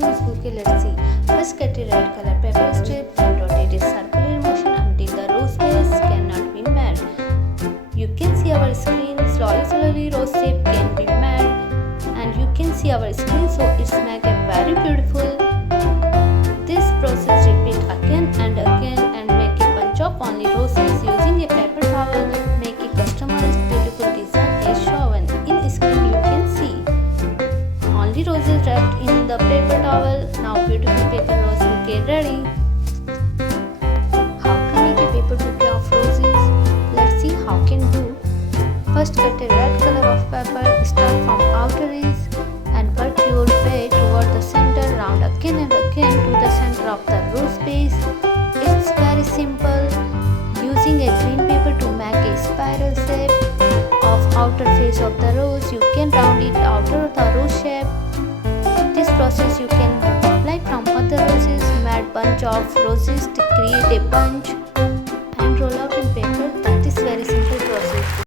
rose bouquet. Let's see. First cut a red color paper strip and rotate it circular motion until the rose base cannot be made. You can see our screen. Slowly rose shape can be made, and you can see our screen, so it's make a very beautiful. This process repeat again and again and make a bunch of only roses using a paper towel. Make a customized beautiful design as shown in screen. You can see only roses wrapped in the paper towel. Now beautiful paper rose bouquet ready. How to make a paper bouquet of roses? Let's see how can do. First cut a red color of paper. Start from outer edge and work your way toward the center. Round again and again to the center of the rose base. It's very simple. Using a green paper to make a spiral shape of outer face of the rose, you can round it outer the rose shape. This process you can apply from other roses. Made bunch of roses to create a bunch and roll out in paper.